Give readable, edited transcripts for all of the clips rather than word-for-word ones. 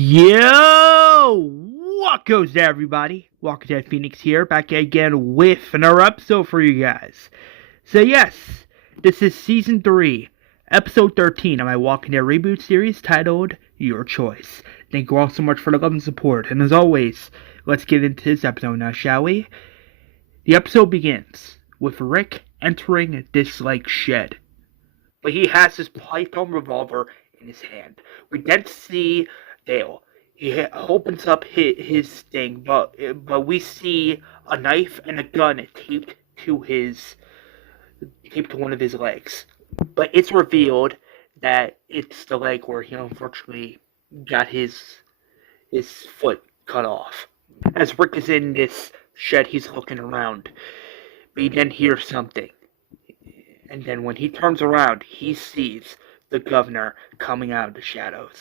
Yo! What goes there, everybody? Walking Dead Phoenix here, back again with another episode for you guys. So yes, this is Season 3, Episode 13 of my Walking Dead Reboot series titled Your Choice. Thank you all so much for the love and support, and as always, let's get into this episode now, shall we? The episode begins with Rick entering this, shed. But he has his Python revolver in his hand. We then see Dale. He opens up his thing, but we see a knife and a gun taped to one of his legs. But it's revealed that it's the leg where he unfortunately got his foot cut off. As Rick is in this shed, he's looking around. But he then hears something. And then when he turns around, he sees the governor coming out of the shadows.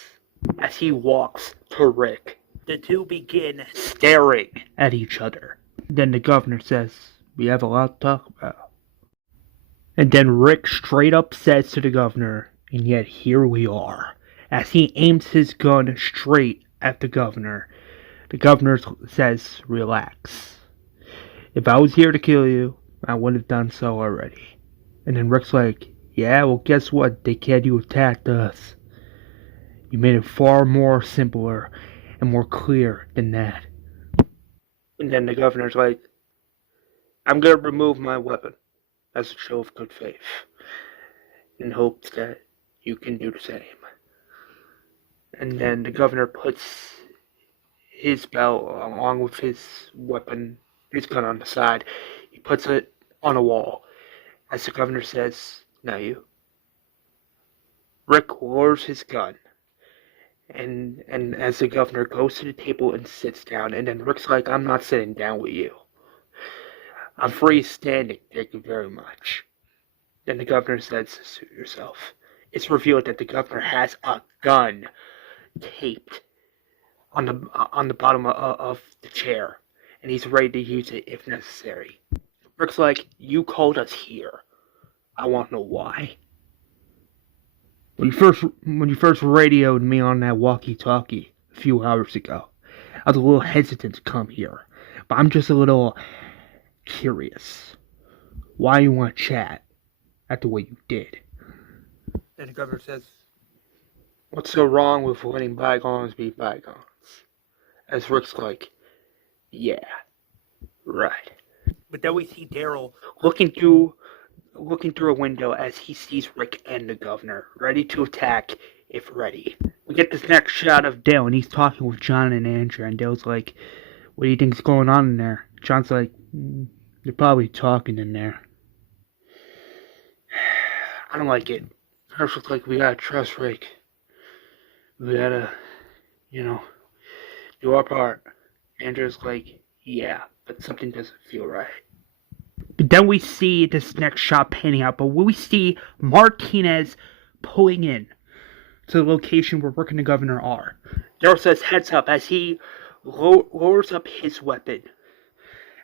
As he walks to Rick, the two begin staring at each other. Then the governor says, "We have a lot to talk about." And then Rick straight up says to the governor, "And yet here we are." As he aims his gun straight at the governor says, "Relax. If I was here to kill you, I would have done so already." And then Rick's like, "Yeah, well, guess what, dickhead? You attacked us. You made it far more simpler and more clear than that." And then the governor's like, "I'm going to remove my weapon as a show of good faith in hopes that you can do the same." And then the governor puts his belt along with his weapon, his gun on the side. He puts it on a wall. As the governor says, "Now you." Rick lowers his gun. And as the governor goes to the table and sits down, and then Rick's like, "I'm not sitting down with you. I'm free standing, thank you very much." Then the governor says, "Suit yourself." It's revealed that the governor has a gun taped on the bottom of the chair, and he's ready to use it if necessary. Rick's like, "You called us here. I want to know why." When you first radioed me on that walkie-talkie a few hours ago, I was a little hesitant to come here, but I'm just a little curious why you want to chat after what you did. And the governor says, "What's so wrong with letting bygones be bygones?" As Rick's like, "Yeah, right." But then we see Daryl looking through a window as he sees Rick and the governor, ready to attack if ready. We get this next shot of Dale, and he's talking with John and Andrew, and Dale's like, "What do you think's going on in there?" John's like, "They're probably talking in there." I don't like it. Herschel's like, "We gotta trust Rick. We gotta, do our part." Andrew's like, "Yeah, but something doesn't feel right." But then we see this next shot panning out, but we see Martinez pulling in to the location where Rick and the governor are. Daryl says, "Heads up," as he lowers up his weapon.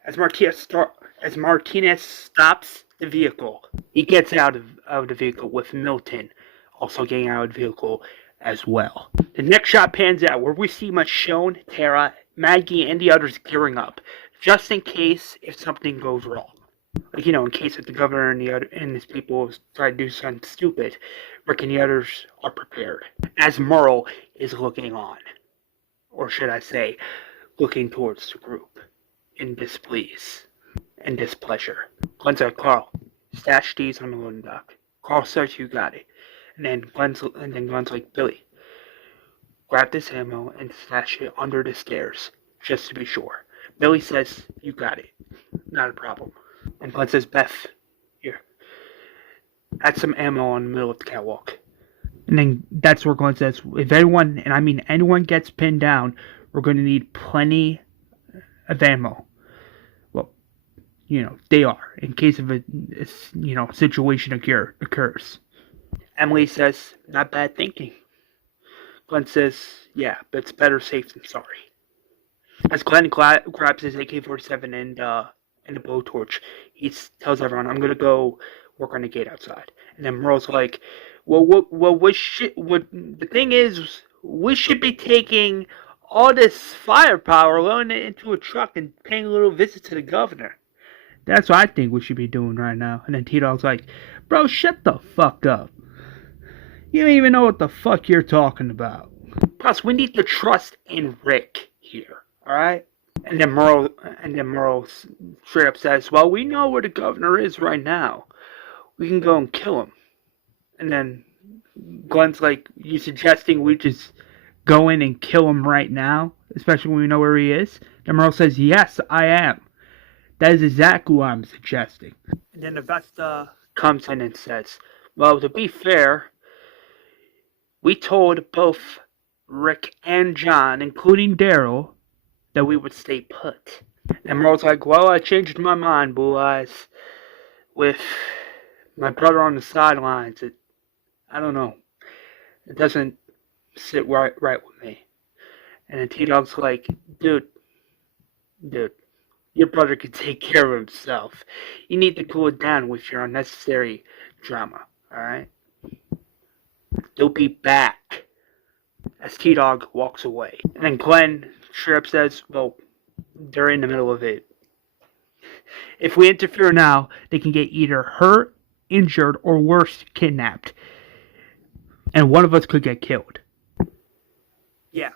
As Martinez stops the vehicle, he gets out of the vehicle with Milton also getting out of the vehicle as well. The next shot pans out where we see Michonne, Tara, Maggie, and the others gearing up, just in case if something goes wrong. In case if the governor and his people try to do something stupid, Rick and the others are prepared. As Merle is looking on, or should I say, looking towards the group in displease and displeasure. Glenn's like, "Carl, stash these on the loading dock." Carl says, "You got it." And then Glenn's like, "Billy, grab this ammo and stash it under the stairs, just to be sure." Billy says, "You got it. Not a problem." And Glenn says, "Beth, here, add some ammo on the middle of the catwalk." And then that's where Glenn says, "If anyone, and I mean anyone, gets pinned down, we're going to need plenty of ammo." Well, they are, in case of a situation occurs. Emily says, "Not bad thinking." Glenn says, "Yeah, but it's better safe than sorry." As Glenn grabs his AK-47 and the blowtorch, he tells everyone, "I'm gonna go work on the gate outside." And then Merle's like, "Well, what shit? What the thing is, we should be taking all this firepower, loading it into a truck, and paying a little visit to the governor. That's what I think we should be doing right now. And then T-Dog's like, bro, shut the fuck up. You don't even know what the fuck you're talking about. Plus, we need to trust in Rick here, alright? And then Merle straight up says, well, we know where the governor is right now. We can go and kill him. And then Glenn's like, you suggesting we just go in and kill him right now? Especially when we know where he is? And Merle says, yes, I am. That is exactly what I'm suggesting. And then Avesta comes in and says, well, to be fair, we told both Rick and John, including Daryl, that we would stay put. And Merle's like, well, I changed my mind, Blue Eyes. With my brother on the sidelines, I don't know. It doesn't sit right with me. And then T-Dog's like, dude, your brother can take care of himself. You need to cool it down with your unnecessary drama, alright? They'll be back. As T-Dog walks away. And then Glenn straight up says, well, they're in the middle of it. If we interfere now, they can get either hurt, injured, or worse, kidnapped. And one of us could get killed. Yeah.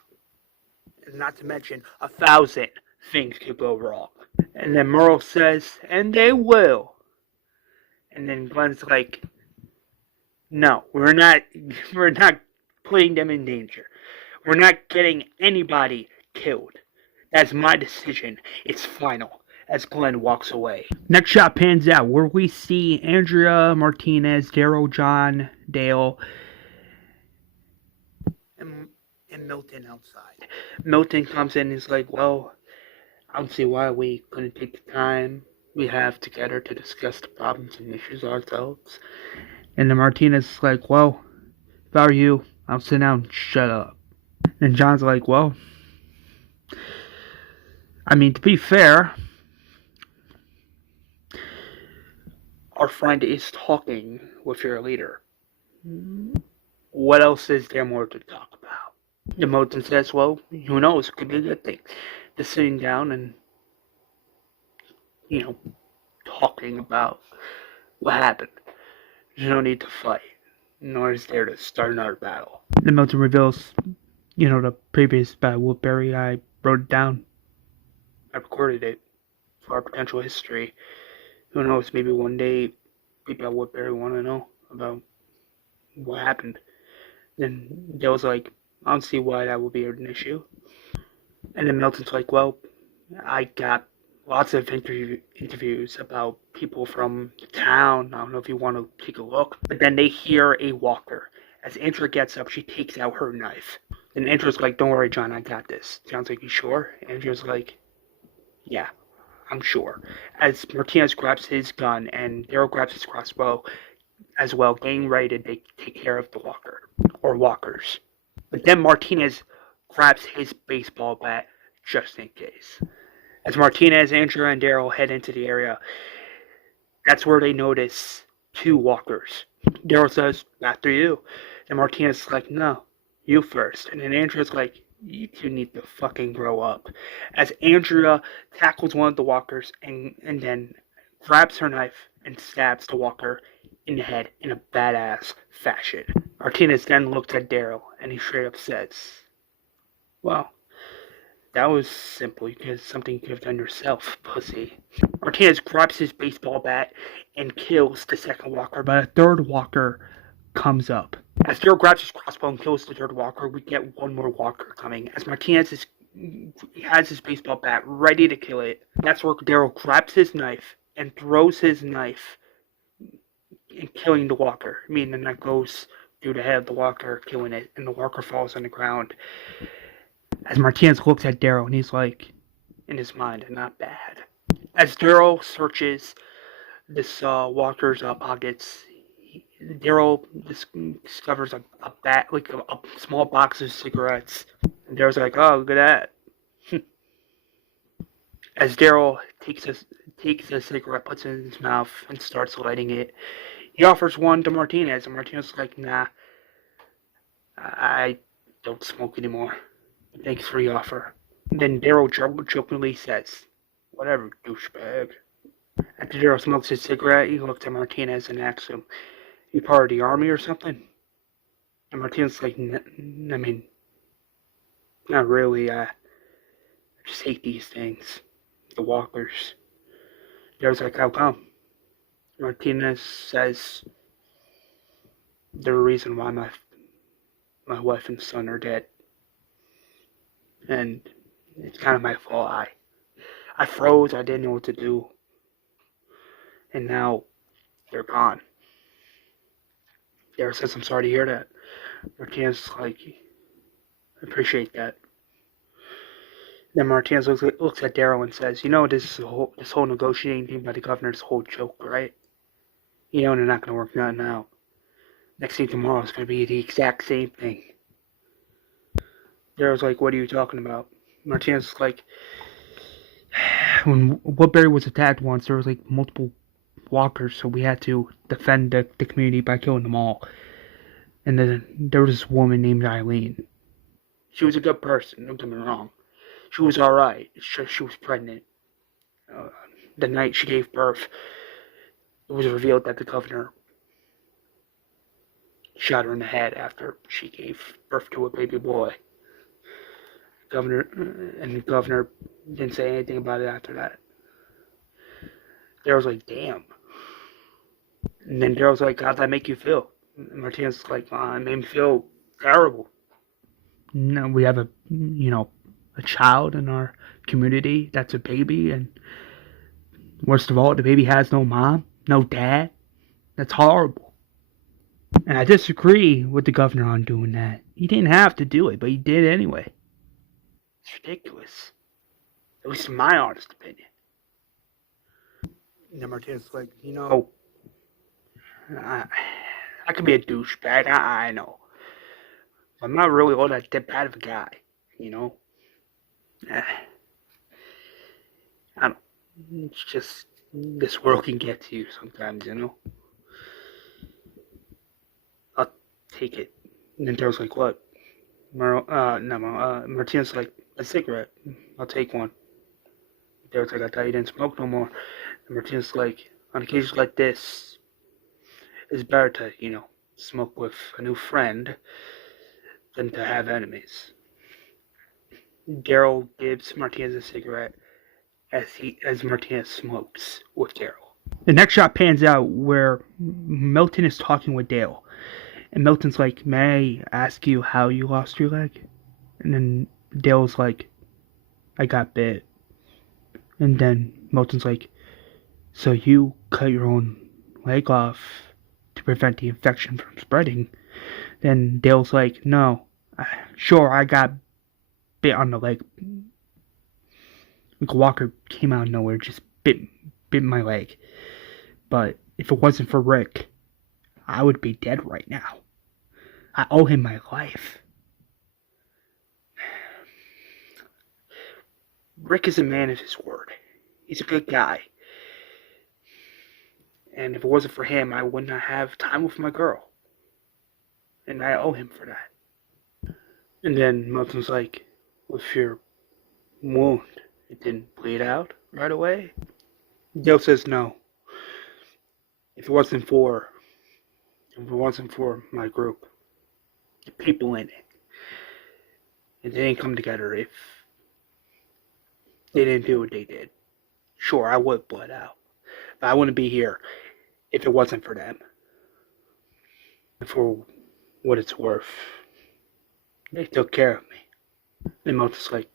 Not to mention, 1,000 things could go wrong. And then Merle says, and they will. And then Glenn's like, no, we're not putting them in danger. We're not getting anybody killed. That's my decision. It's final. As Glenn walks away. Next shot pans out where we see Andrea, Martinez, Daryl, John, Dale, and Milton outside. Milton comes in and is like, well, I don't see why we couldn't take the time we have together to discuss the problems and issues ourselves. And then Martinez is like, well, if I were you, I'll sit down and shut up. And John's like, well, I mean, to be fair, our friend is talking with your leader. What else is there more to talk about? And Milton says, well, who knows, it could be a good thing. Just sitting down and, talking about what happened. There's no need to fight, nor is there to start another battle. Then Milton reveals, the previous battle with Barry. I wrote it down. I recorded it for our potential history. Who knows, maybe one day people at Woodbury want to know about what happened. Then Dale's like, I don't see why that would be an issue. And then Milton's like, well, I got lots of interviews about people from the town. I don't know if you want to take a look. But then they hear a walker. As Andrea gets up, she takes out her knife. And Andrea's like, don't worry, John, I got this. John's like, you sure? Andrea's like, yeah, I'm sure. As Martinez grabs his gun and Daryl grabs his crossbow as well, getting ready to take care of the walker, or walkers. But then Martinez grabs his baseball bat just in case. As Martinez, Andrea, and Daryl head into the area, that's where they notice 2 walkers. Daryl says, after you. And Martinez is like, no, you first. And then Andrea's like, you two need to fucking grow up. As Andrea tackles one of the walkers and then grabs her knife and stabs the walker in the head in a badass fashion. Martinez then looks at Daryl and he straight up says, well, that was simple. Something you could have done yourself, pussy. Martinez grabs his baseball bat and kills the second walker, but a third walker comes up. As Daryl grabs his crossbow and kills the third walker, we get one more walker coming. As Martinez has his baseball bat ready to kill it, that's where Daryl grabs his knife and throws his knife and killing the walker. I mean, the knife goes through the head of the walker, killing it, and the walker falls on the ground. As Martinez looks at Daryl, and he's like, in his mind, not bad. As Daryl searches this walker's pockets, Daryl discovers a small box of cigarettes. And Daryl's like, oh, look at that. As Daryl takes a cigarette, puts it in his mouth, and starts lighting it, he offers one to Martinez, and Martinez is like, nah, I don't smoke anymore. Thanks for the offer. Then Daryl jokingly says, whatever, douchebag. After Daryl smokes his cigarette, he looks at Martinez and asks him, you part of the army or something? And Martinez like, I mean, not really, I just hate these things. The walkers. Daryl's like, how come? Martinez says, they're the reason why my wife and son are dead. And it's kind of my fault. I froze, I didn't know what to do. And now they're gone. Daryl says, I'm sorry to hear that. Martinez like, I appreciate that. Then Martinez looks at Daryl and says, you know, this whole negotiating thing by the governor's whole joke, right? You know, they're not going to work nothing out. Next thing tomorrow is going to be the exact same thing. Daryl's like, what are you talking about? Martinez is like, when Woodbury was attacked once, there was like multiple walkers, so we had to defend the community by killing them all. And then there was this woman named Eileen. She was a good person, don't get me wrong. She was alright, it's just she was pregnant. The night she gave birth, it was revealed that the governor shot her in the head after she gave birth to a baby boy. The governor didn't say anything about it after that. Daryl's like, damn. And then Daryl's like, how'd that make you feel? And Martinez is like, it made me feel terrible. No, we have a child in our community that's a baby, and worst of all, the baby has no mom, no dad. That's horrible. And I disagree with the governor on doing that. He didn't have to do it, but he did anyway. It's ridiculous. At least in my honest opinion. And then Martinez is like, I could be a douchebag, I know. I'm not really all that bad of a guy, I don't. It's just this world can get to you sometimes, I'll take it. And then Daryl's like, what? Martinez like, a cigarette. I'll take one. Daryl's like, I thought you didn't smoke no more. And Martinez like, on occasions like this, it's better to, smoke with a new friend than to have enemies. Daryl gives Martinez a cigarette as Martinez smokes with Daryl. The next shot pans out where Milton is talking with Dale. And Milton's like, may I ask you how you lost your leg? And then Dale's like, I got bit. And then Milton's like, so you cut your own leg off to prevent the infection from spreading? Then Dale's like, no, sure, I got bit on the leg. Like a walker came out of nowhere, just bit my leg. But if it wasn't for Rick, I would be dead right now. I owe him my life. Rick is a man of his word. He's a good guy. And if it wasn't for him, I would not have time with my girl. And I owe him for that. And then Milton's like, with your wound, it didn't bleed out right away? Dale says no. If it wasn't for my group, the people in it, and they didn't come together, if they didn't do what they did, sure, I would bled out. But I wouldn't be here if it wasn't for them. And for what it's worth, they took care of me. And Milton's like,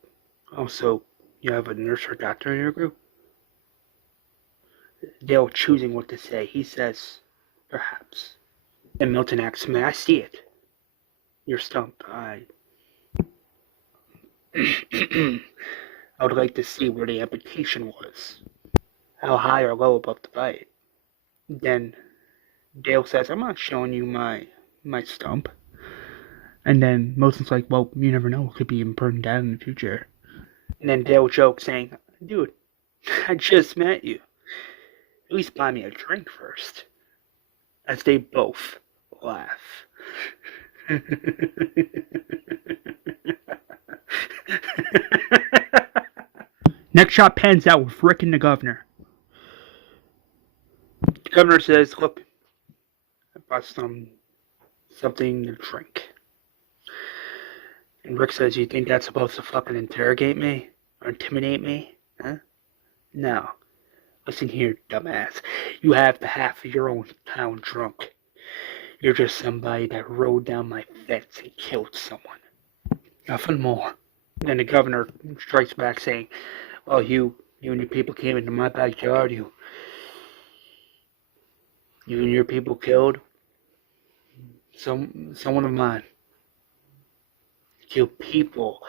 oh, so you have a nurse or doctor in your group? Dale choosing what to say, he says, perhaps. And Milton asks, may I see it? You're stumped. I would like to see where the amputation was. How high or low above the bite. Then Dale says, I'm not showing you my stump. And then Milton's like, well, you never know, it could be important down in the future. And then Dale jokes, saying, dude, I just met you. At least buy me a drink first. As they both laugh. Next shot pans out with Rick and the governor. The governor says, look, I brought something to drink. And Rick says, you think that's supposed to fucking interrogate me? Or intimidate me? Huh? No. Listen here, dumbass. You have the half of your own town drunk. You're just somebody that rode down my fence and killed someone. Nothing more. Then the governor strikes back saying, well, you and your people came into my backyard. You and your people killed someone of mine. Killed people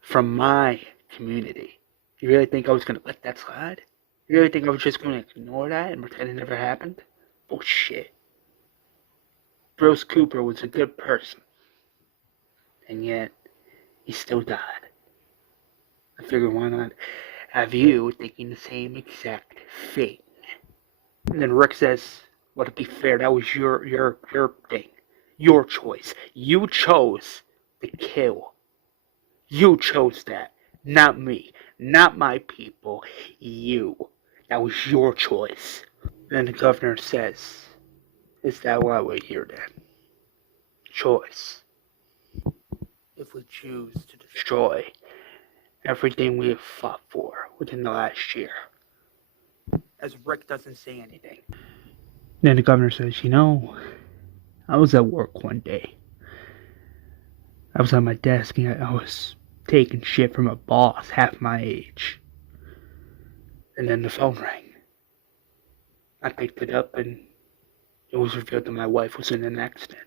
from my community. You really think I was going to let that slide? You really think I was just going to ignore that and pretend it never happened? Bullshit. Bruce Cooper was a good person. And yet, he still died. I figured why not have you thinking the same exact thing? And then Rick says, well, to be fair, that was your thing. Your choice. You chose to kill. You chose that. Not me. Not my people. You. That was your choice. Then the governor says, is that why we're here then? Choice. If we choose to destroy everything we have fought for within the last year. As Rick doesn't say anything. Then the governor says, you know, I was at work one day. I was on my desk and I was taking shit from a boss half my age. And then the phone rang. I picked it up and it was revealed that my wife was in an accident.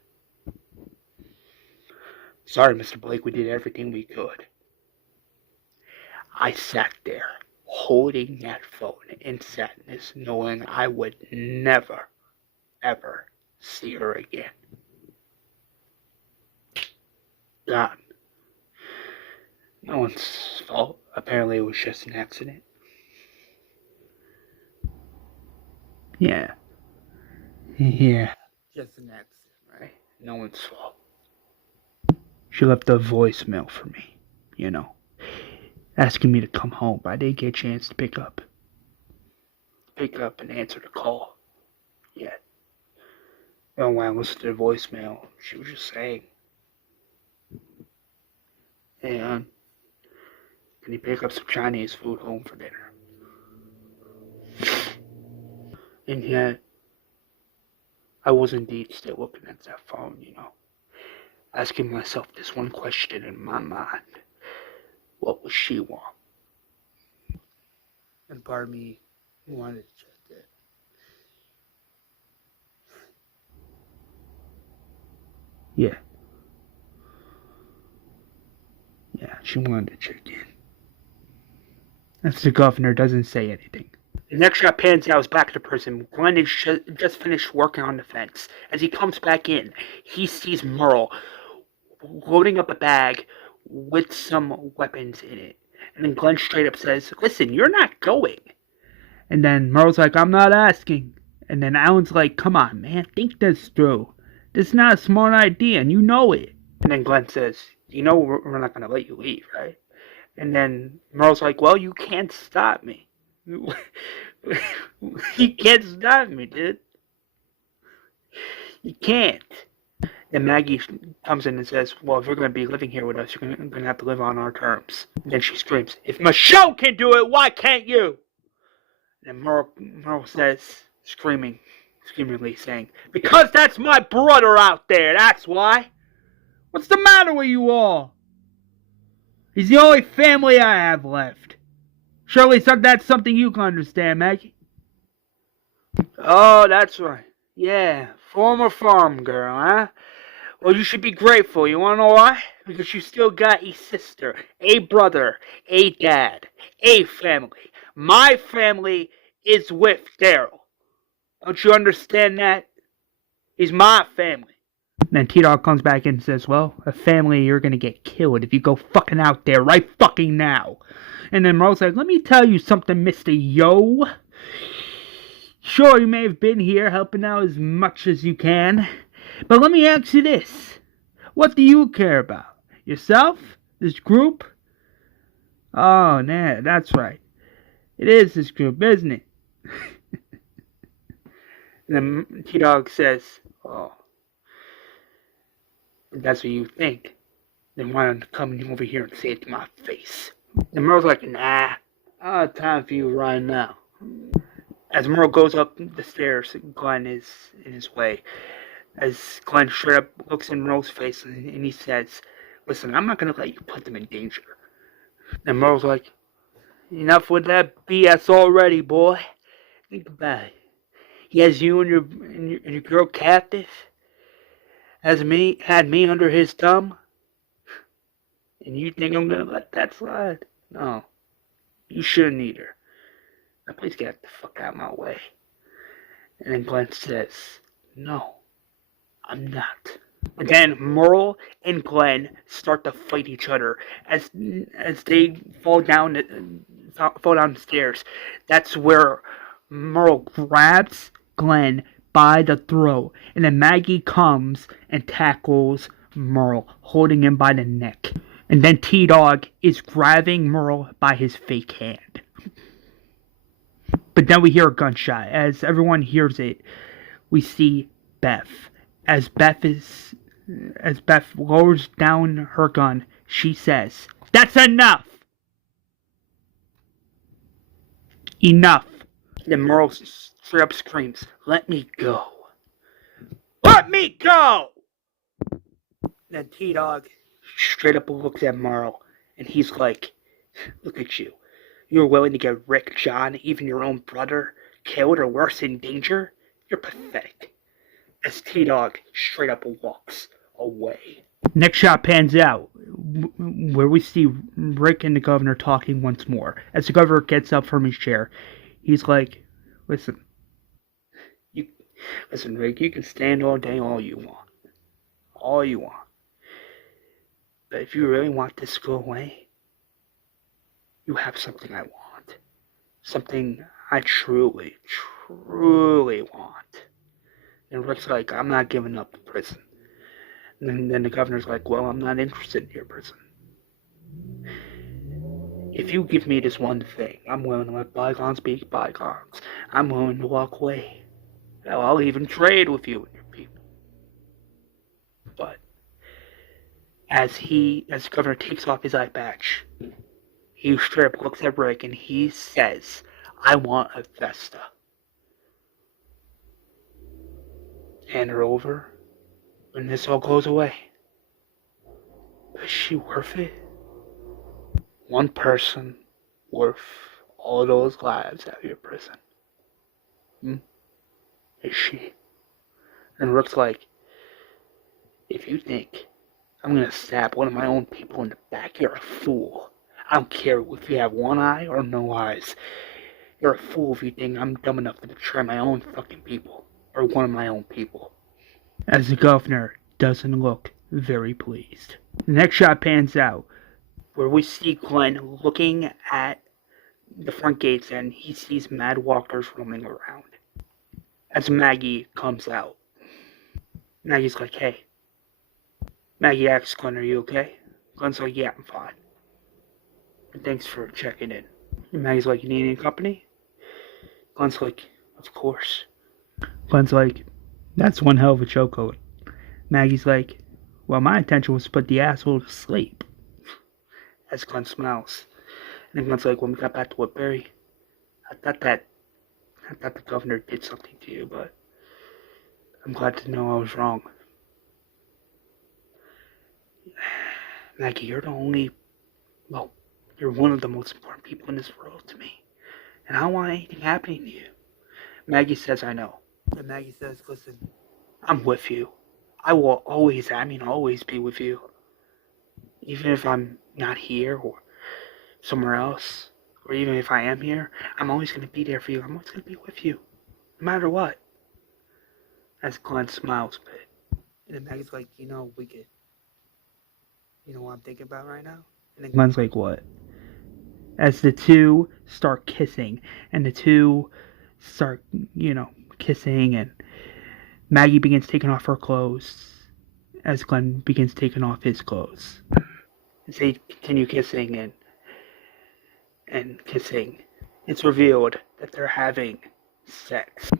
Sorry, Mr. Blake, we did everything we could. I sat there, holding that phone in sadness, knowing I would never, ever see her again. Gone. No one's fault. Apparently it was just an accident. Yeah. Just an accident, right? No one's fault. She left a voicemail for me, you know, asking me to come home, but I didn't get a chance to pick up and answer the call yet. And when I listened to the voicemail, she was just saying, hey, can you pick up some Chinese food home for dinner? And yet, I was indeed still looking at that phone, you know, asking myself this one question in my mind. What would she want? And part of me wanted to check it. Yeah, she wanted to check in. As the governor doesn't say anything. The next shot pans out is back to prison. Glenn has just finished working on the fence. As he comes back in, he sees Merle loading up a bag with some weapons in it. And then Glenn straight up says, listen, you're not going. And then Merle's like, I'm not asking. And then Alan's like, come on, man, think this through. This is not a smart idea, and you know it. And then Glenn says, you know we're not going to let you leave, right? And then Merle's like, well, you can't stop me. You can't stop me, dude. You can't. And Maggie comes in and says, well, if you're going to be living here with us, you're going to have to live on our terms. And then she screams, if Michelle can do it, why can't you? And Merle says, screamingly saying, because that's my brother out there, that's why. What's the matter with you all? He's the only family I have left. Surely that's something you can understand, Maggie. Oh, that's right. Yeah, former farm girl, huh? Well, you should be grateful. You want to know why? Because you still got a sister, a brother, a dad, a family. My family is with Daryl. Don't you understand that? He's my family. Then T-Dog comes back in and says, well, a family, you're going to get killed if you go fucking out there right fucking now. And then Merle says, let me tell you something, Mr. Yo. Sure, you may have been here helping out as much as you can. But let me ask you this. What do you care about? Yourself? This group? Oh, nah, that's right. It is this group, isn't it? And then T-Dog says, oh, if that's what you think, then why don't you come over here and say it to my face? And Merle's like, nah, I don't have time for you right now. As Merle goes up the stairs, Glenn is in his way. As Glenn straight up looks in Merle's face and he says, listen, I'm not going to let you put them in danger. And Merle's like, enough with that BS already, boy. Think about it. He has you and your girl captive. Had me under his thumb. And you think I'm going to let that slide? No. You shouldn't either. Now please get the fuck out of my way. And then Glenn says, no, I'm not. And then Merle and Glenn start to fight each other as they fall down the stairs. That's where Merle grabs Glenn by the throat, and then Maggie comes and tackles Merle, holding him by the neck. And then T-Dog is grabbing Merle by his fake hand. But then we hear a gunshot. As everyone hears it, we see Beth. As Beth lowers down her gun, she says, "That's enough! Enough!" Then Merle straight up screams, "Let me go! Let me go!" Then T-Dog straight up looks at Merle, and he's like, "Look at you. You're willing to get Rick, John, even your own brother, killed or worse, in danger? You're pathetic." As T-Dog straight up walks away. Next shot pans out, where we see Rick and the governor talking once more. As the governor gets up from his chair, he's like, listen, Rick, you can stand all day all you want. All you want. But if you really want this to go away, you have something I want. Something I truly, truly want. And Rick's like, I'm not giving up the prison. And then the governor's like, well, I'm not interested in your prison. If you give me this one thing, I'm willing to let bygones be bygones. I'm willing to walk away. Hell, I'll even trade with you and your people. But as the governor takes off his eye patch, he straight up looks at Rick and he says, I want a Vesta. Hand her over when this all goes away. Is she worth it? One person worth all of those lives out of your prison. Is she? And Rick's like, if you think I'm gonna stab one of my own people in the back, you're a fool. I don't care if you have one eye or no eyes. You're a fool if you think I'm dumb enough to betray my own fucking people. Or one of my own people. As the governor doesn't look very pleased. The next shot pans out, where we see Glenn looking at the front gates and he sees mad walkers roaming around. As Maggie comes out, Maggie's like, hey. Maggie asks Glenn, are you okay? Glenn's like, yeah, I'm fine. And thanks for checking in. And Maggie's like, you need any company? Glenn's like, of course. Glenn's like, that's one hell of a chokehold. Maggie's like, well, my intention was to put the asshole to sleep. As Glenn smiles. And then Glenn's like, when we got back to Woodbury, I thought the governor did something to you, but I'm glad to know I was wrong. Maggie, you're one of the most important people in this world to me. And I don't want anything happening to you. Maggie says, I know. And Maggie says, listen, I'm with you. I will always be with you. Even if I'm not here or somewhere else, or even if I am here, I'm always going to be there for you. I'm always going to be with you, no matter what. As Glenn smiles a bit. And then Maggie's like, we could, what I'm thinking about right now? And then Glenn's like, what? As the two start kissing, and the two start, kissing, and Maggie begins taking off her clothes as Glenn begins taking off his clothes. As they continue kissing and kissing, it's revealed that they're having sex.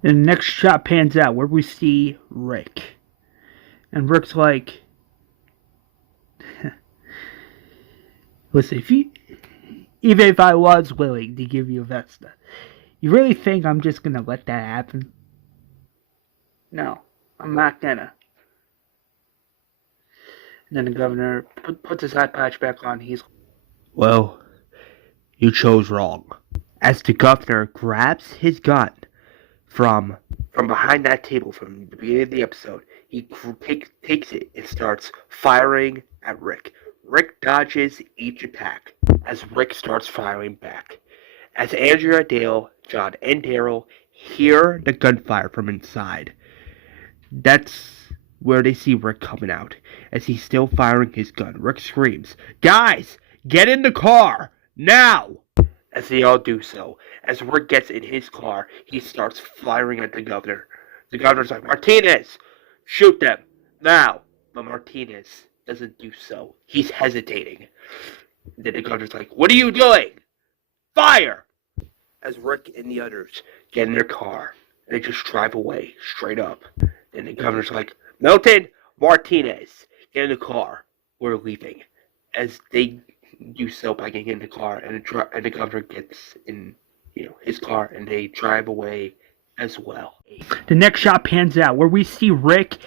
And the next shot pans out where we see Rick. And Rick's like, listen, even if I was willing to give you Vesta, you really think I'm just gonna let that happen? No, I'm not gonna. And then the governor puts his eye patch back on. He's, well, you chose wrong. As the governor grabs his gun from behind that table from the beginning of the episode, he takes it and starts firing at Rick. Rick dodges each attack as Rick starts firing back. As Andrea, Dale, John, and Daryl hear the gunfire from inside, that's where they see Rick coming out. As he's still firing his gun, Rick screams, "Guys, get in the car, now!" As they all do so, as Rick gets in his car, he starts firing at the governor. The governor's like, "Martinez, shoot them, now!" But Martinez doesn't do so. He's hesitating. Then the governor's like, "What are you doing? Fire!" As Rick and the others get in their car, they just drive away, straight up. Then the governor's like, "Milton, Martinez, get in the car. We're leaving." As they do so by getting in the car, and the governor gets in, his car, and they drive away as well. The next shot pans out where we see Rick.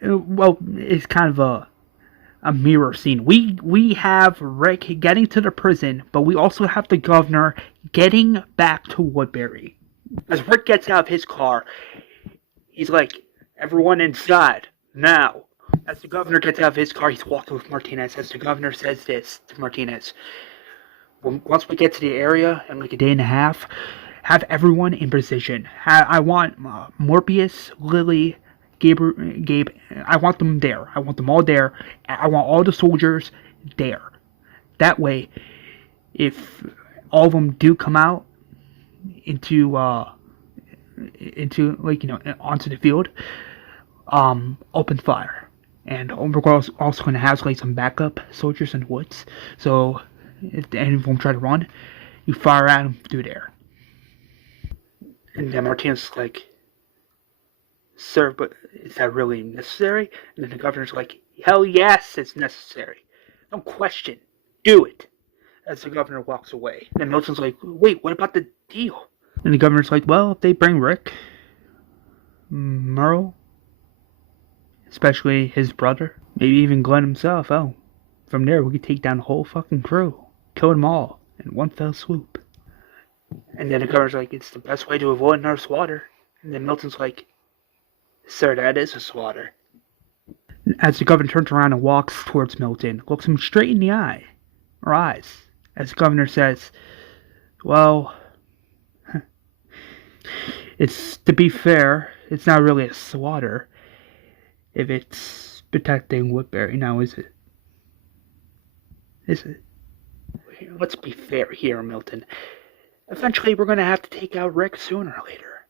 Well, it's kind of a mirror scene. We have Rick getting to the prison, but we also have the governor getting back to Woodbury. As Rick gets out of his car, he's like, "Everyone inside, now." As the governor gets out of his car, he's walking with Martinez. As the governor says this to Martinez, "Once we get to the area in like a day and a half, have everyone in position. I want Morbius, Lily, Gabe. I want them there. I want them all there. I want all the soldiers there. That way, if all of them do come out into like onto the field, open fire." And we're also going to have like some backup soldiers in the woods. So if any of them try to run, you fire at them through there. And then Martinez is like, "Sir, but is that really necessary?" And then the governor's like, "Hell yes, it's necessary. No question. Do it." As the governor walks away. And then Milton's like, "Wait, what about the deal?" And the governor's like, "Well, if they bring Rick, Merle, especially his brother, maybe even Glenn himself, from there we could take down the whole fucking crew. Kill them all in one fell swoop." And then the governor's like, "It's the best way to avoid another slaughter." And then Milton's like, "Sir, that is a slaughter." As the governor turns around and walks towards Milton, looks him straight in the eye, or eyes, as the governor says, "Well, it's, to be fair, it's not really a slaughter if it's protecting Woodbury, now is it? Is it? Let's be fair here, Milton. Eventually we're going to have to take out Rick sooner or later.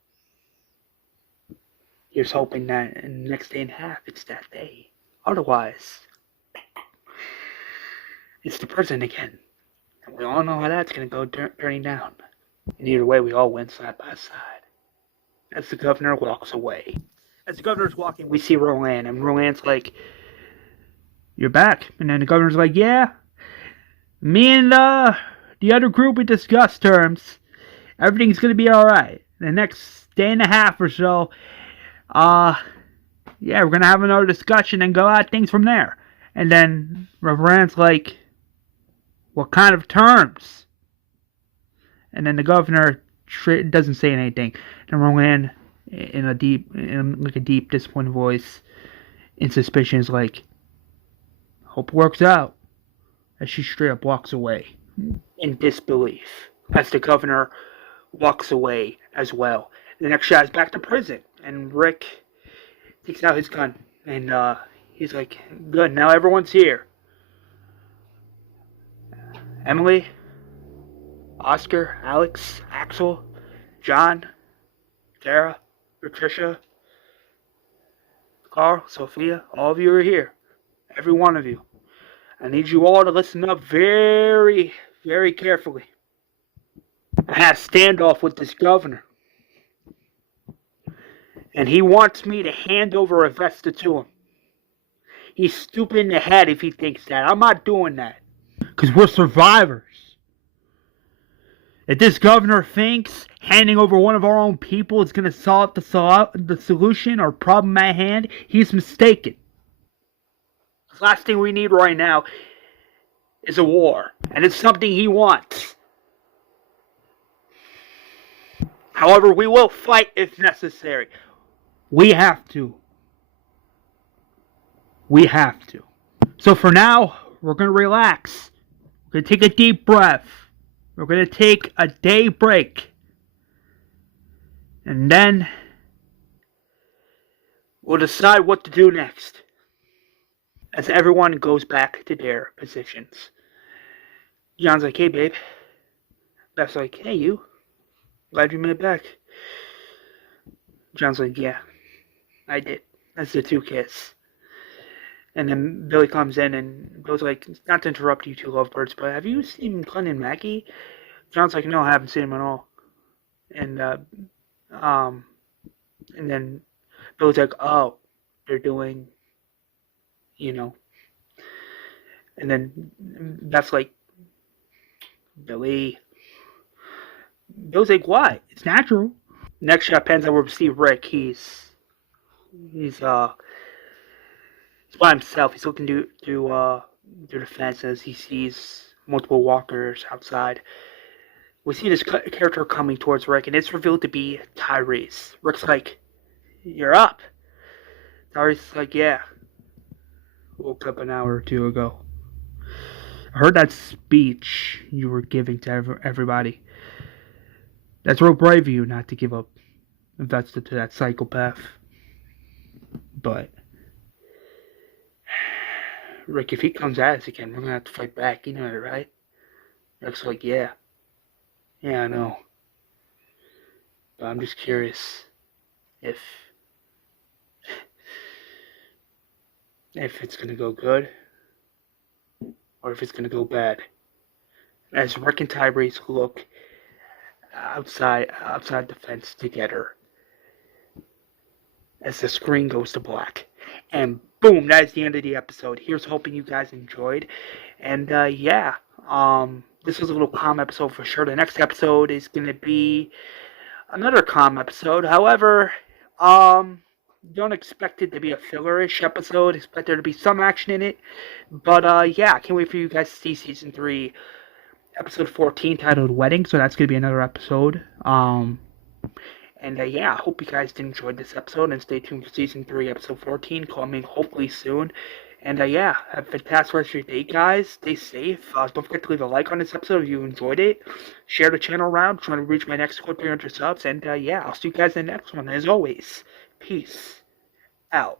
Here's hoping that in the next day and a half it's that day. Otherwise, it's the prison again. And we all know how that's going to go turning down. And either way, we all win side by side." As the governor walks away. As the governor's walking, we see Roland, and Roland's like, "You're back." And then the governor's like, "Yeah, me and the other group, we discussed terms. Everything's gonna be alright. The next day and a half or so, yeah, we're gonna have another discussion and go at things from there." And then Roland's like, "What kind of terms?" And then the governor doesn't say anything. And Roland, in a deep, disappointed voice, in suspicion, is like, "Hope it works out." As she straight up walks away in disbelief. As the governor walks away as well. The next shot is back to prison, and Rick takes out his gun, and he's like, good, now everyone's here. Emily, Oscar, Alex, Axel, John, Tara, Patricia, Carl, Sophia, all of you are here. Every one of you. I need you all to listen up very, very carefully. I had a standoff with this governor. And he wants me to hand over a Vesta to him. He's stupid in the head if he thinks that. I'm not doing that. Because we're survivors. If this governor thinks handing over one of our own people is going to solve the solution or problem at hand, he's mistaken. The last thing we need right now is a war. And it's something he wants. However, we will fight if necessary. We have to. We have to. So for now, we're going to relax. We're going to take a deep breath. We're going to take a day break. And then we'll decide what to do next. As everyone goes back to their positions. John's like, hey babe. Beth's like, hey you. Glad you made it back. John's like, yeah, I did. That's the two kids. And then Billy comes in and Bill's like, not to interrupt you two lovebirds, but have you seen Clint and Maggie? John's like, no, I haven't seen them at all. And then Bill's like, oh, they're doing, you know. And then that's like, Bill's like, what? It's natural. Next shot pans over to see Rick. He's by himself. He's looking through the fence as he sees multiple walkers outside. We see this character coming towards Rick, and it's revealed to be Tyrese. Rick's like, you're up. Tyrese's like, yeah. Woke up an hour or two ago. I heard that speech you were giving to everybody. That's real brave of you not to give up invested to that psychopath. But Rick, if he comes at us again, we're gonna have to fight back. You know that, right? Rick's like, yeah. Yeah, I know. But I'm just curious if it's gonna go good or if it's gonna go bad. As Rick and Tyrese look outside the fence together, as the screen goes to black, and boom, that is the end of the episode. Here's hoping you guys enjoyed, and this was a little calm episode for sure. The next episode is gonna be another calm episode. However, don't expect it to be a filler-ish episode. Expect there to be some action in it. But I can't wait for you guys to see season 3, episode 14, titled Wedding. So that's gonna be another episode. I hope you guys did enjoy this episode, and stay tuned for season 3, episode 14, coming hopefully soon. And have a fantastic rest of your day, guys. Stay safe. Don't forget to leave a like on this episode if you enjoyed it. Share the channel around, trying to reach my next 300 subs. And I'll see you guys in the next one. As always, peace out.